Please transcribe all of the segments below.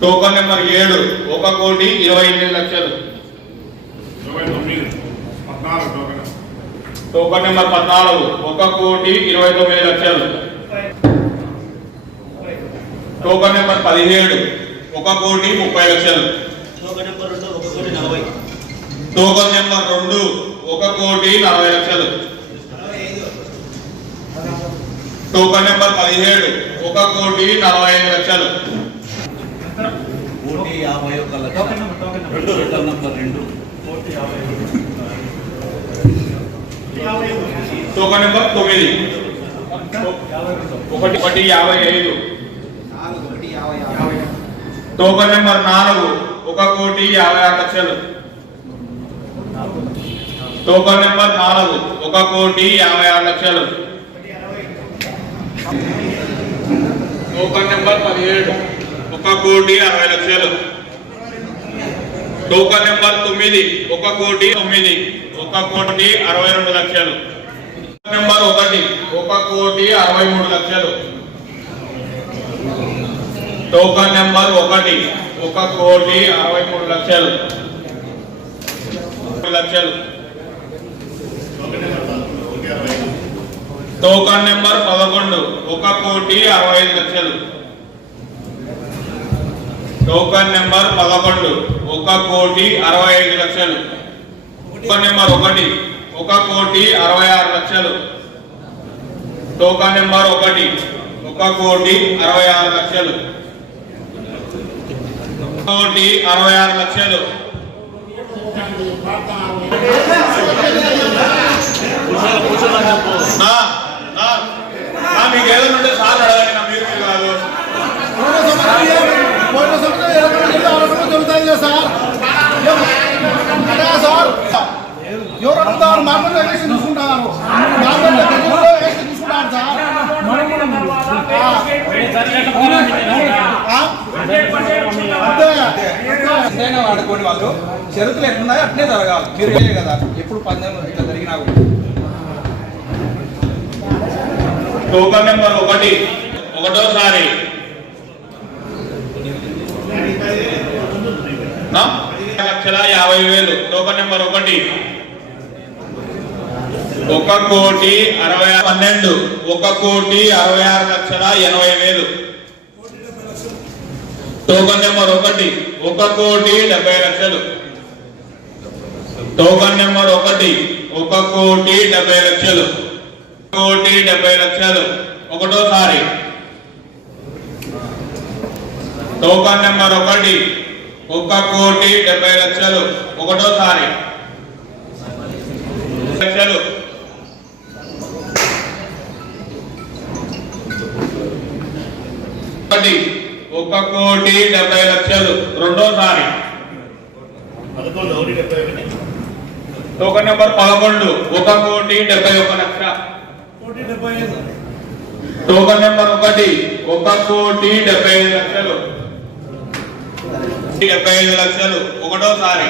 Token number ఏడు ఒక కోటి ఇరవై ఎనిమిది లక్షలు. ఇరవై తొమ్మిది పద్నాలుగు టోకెన్. నెంబర్ పద్నాలుగు ఒక కోటి ఇరవై తొమ్మిది లక్షలు. టోకన్ నెంబర్ పదిహేడు ఒక కోటి ముప్పై లక్షలు. టోకెన్ నెంబర్ రెండు ఒక కోటి నలభై. టోకన్ నెంబర్ రెండు ఒక కోటి నలభై లక్షలు. టోకన్ నెంబర్ పదిహేడు ఒక కోటి నలభై ఐదు లక్షలు. యాభై ఒక్క లక్ష రెండు టోకెన్ నెంబర్ రెండు. టోకన్ నెంబర్ తొమ్మిది. ఒకటి ఒకటి యాభై ఐదు. టోకన్ నెంబర్ నాలుగు. ఒక కోటి యాభై ఆరు లక్షలు. టోకన్ నెంబర్ నాలుగు. ఒక కోటి యాభై ఆరు లక్షలు. టోకన్ నెంబర్ పదిహేడు. ఒక కోటి అరవై లక్షలు. టోకన్ నెంబర్ తొమ్మిది ఒక కోటి తొమ్మిది ఒక కోటి అరవై రెండు లక్షలు. నెంబర్ ఒకటి ఒక కోటి అరవై మూడు లక్షలు. టోకన్ నెంబర్ ఒకటి ఒక కోటి అరవై మూడు లక్షలు. లక్షలు. టోకన్ నెంబర్ పదకొండు ఒక కోటి అరవై ఐదు లక్షలు. టోకన్ నెంబర్ పదకొండు ఒక కోటి అరవై ఐదు లక్షలు. టోకన్ నెంబర్ ఒకటి. ఒక కోటి అరవై ఆరు లక్షలు. టోకన్ నెంబర్ ఒకటి. ఒక కోటి అరవై ఆరు లక్షలు. కోటి అరవై ఆరు లక్షలు. మీకు ఏదైనా ఉంటే సార్ అడగండి నా మీరు కాదు సార్ సార్ ఎవరంతా మార్కెట్ ఎలక్షన్ చూసుకుంటారు మార్కెట్ ఎలక్షన్ చూసుకుంటారు సార్ అంతే ఎంతైనా వాడుకోండి వాళ్ళు షరతులు ఎట్లున్నాయో అట్లే జరగాలి మీరు కదా ఎప్పుడు పందెం ఇట్లా జరిగినా కూడా టోకన్ నెంబర్ ఒకటి ఒకటోసారి. నా? లక్షల యాభై వేలు. టోకన్ నెంబర్ ఒకటి. ఒక కోటి అరవై పన్నెండు. ఒక కోటి అరవై ఆరు లక్షల ఎనభై వేలు. టోకన్ నెంబర్ ఒకటి. ఒక కోటి డెబ్బై లక్షలు. టోకన్ నెంబర్ ఒకటి. ఒక కోటి డెబ్బై లక్షలు. కోటి డెబ్బై లక్షలు. ఒకటోసారి. టోకన్ నెంబర్ ఒకటి. ఒక కోటి డెబ్బై లక్షలు. ఒకటోసారి. లక్షలు. ఒకటి. ఒక కోటి డెబ్బై లక్షలు. రెండోసారి. టోకన్ నెంబర్ పదకొండు. ఒక కోటి డెబ్బై ఒక లక్ష. టోకన్ నెంబర్ ఒకటి. ఒక కోటి డెబ్బై ఐదు లక్షలు. డెబ్బై ఐదు లక్షలు ఒకటోసారి.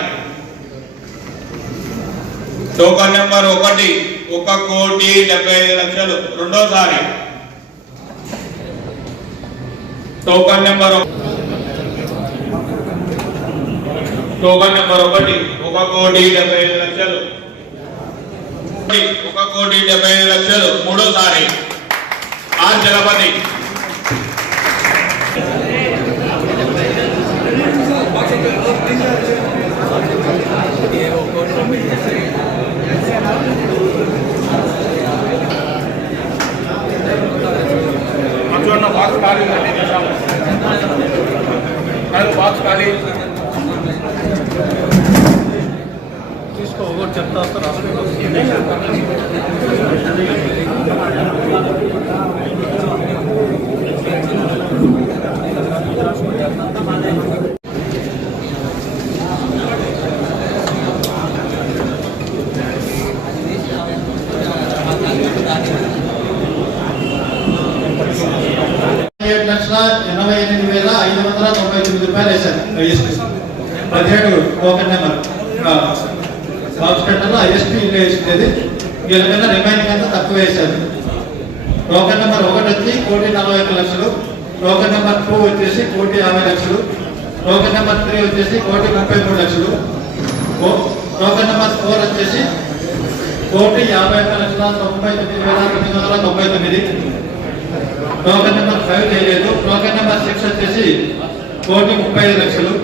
టోకన్ నెంబర్ ఒకటి ఒక కోటి డెబ్బై ఐదు లక్షలు రెండోసారి. టోకన్ నెంబర్ ఒక- టోకన్ నెంబర్ ఒకటి ఒక కోటి డెబ్బై ఐదు లక్షలు. ఒక కోటి డెబ్బై ఐదు లక్షలు మూడోసారి. ఆర్ జలపతి చూడండి బాక్స్ ఖాళీ ఉందండి తీసాము కాదు, బాక్స్ ఖాళీ ఏడు లక్షల ఎనభై ఎనిమిది వేల ఐదు వందల తొంభై తొమ్మిది రూపాయలు వేశారు. ఐఎస్పీ. పదిహేడు టోకెన్ నెంబర్. బాక్స్ కట్టలో ఐఎస్పీ ఇంకా వేసుకునేది వీళ్ళకన్నా రిమైనింగ్ అంతా తక్కువ వేశారు. టోకెన్ నెంబర్ ఒకటి వచ్చి కోటి నలభై ఒక్క లక్షలు. టోకెన్ నెంబర్ టూ వచ్చేసి కోటి యాభై లక్షలు. టోకెన్ నెంబర్ త్రీ వచ్చేసి కోటి ముప్పై మూడు లక్షలు. టోకెన్ నెంబర్ ఫోర్ వచ్చేసి కోటి యాభై ఒక్క లక్షల తొంభై తొమ్మిది వేల తొమ్మిది వందల తొంభై తొమ్మిది. టోకెన్ నెంబర్ ఫైవ్ చేయలేదు. టోకెన్ నెంబర్ సిక్స్ వచ్చేసి కోటి ముప్పై ఐదు లక్షలు.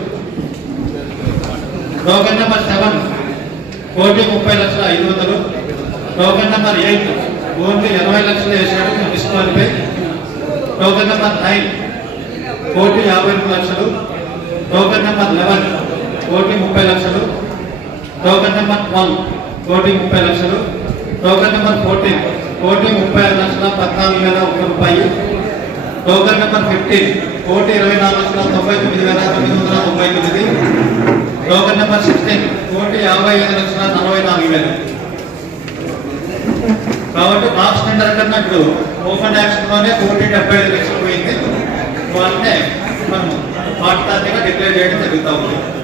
టోకెన్ నెంబర్ సెవెన్ కోటి ముప్పై లక్షల ఐదు వందలు. టోకెన్ నెంబర్ ఎయిట్ ఓన్లీ ఇరవై లక్షలు వేసాడు డిస్కౌంట్పై టోకెన్ నెంబర్ నైన్ కోటి యాభై రెండు లక్షలు. టోకెన్ నెంబర్ లెవెన్ కోటి ముప్పై లక్షలు. టోకెన్ నెంబర్ ట్వెల్వ్ కోటి ముప్పై లక్షలు. టోకెన్ నెంబర్ ఫోర్టీన్ కోటి ముప్పై ఐదు లక్షల పద్నాలుగు వేల ఒక్క రూపాయి. టోకెన్ నెంబర్ ఫిఫ్టీన్ కోటి ఇరవై నాలుగు లక్షల తొంభై తొమ్మిది వేల తొమ్మిది వందల తొంభై తొమ్మిది. టోకెన్ నెంబర్ సిక్స్టీన్ కోటి యాభై ఐదు లక్షల నలభై నాలుగు వేలు. కాబట్టి లాస్ట్ టెండర్ కన్నా ఇప్పుడు ఓపెన్ యాక్షన్లోనే కోటి డెబ్బై ఐదు లక్షలు పోయింది. వాళ్ళనే మనం పాఠశాలగా డిక్లేర్ చేయడం జరుగుతూ ఉంది.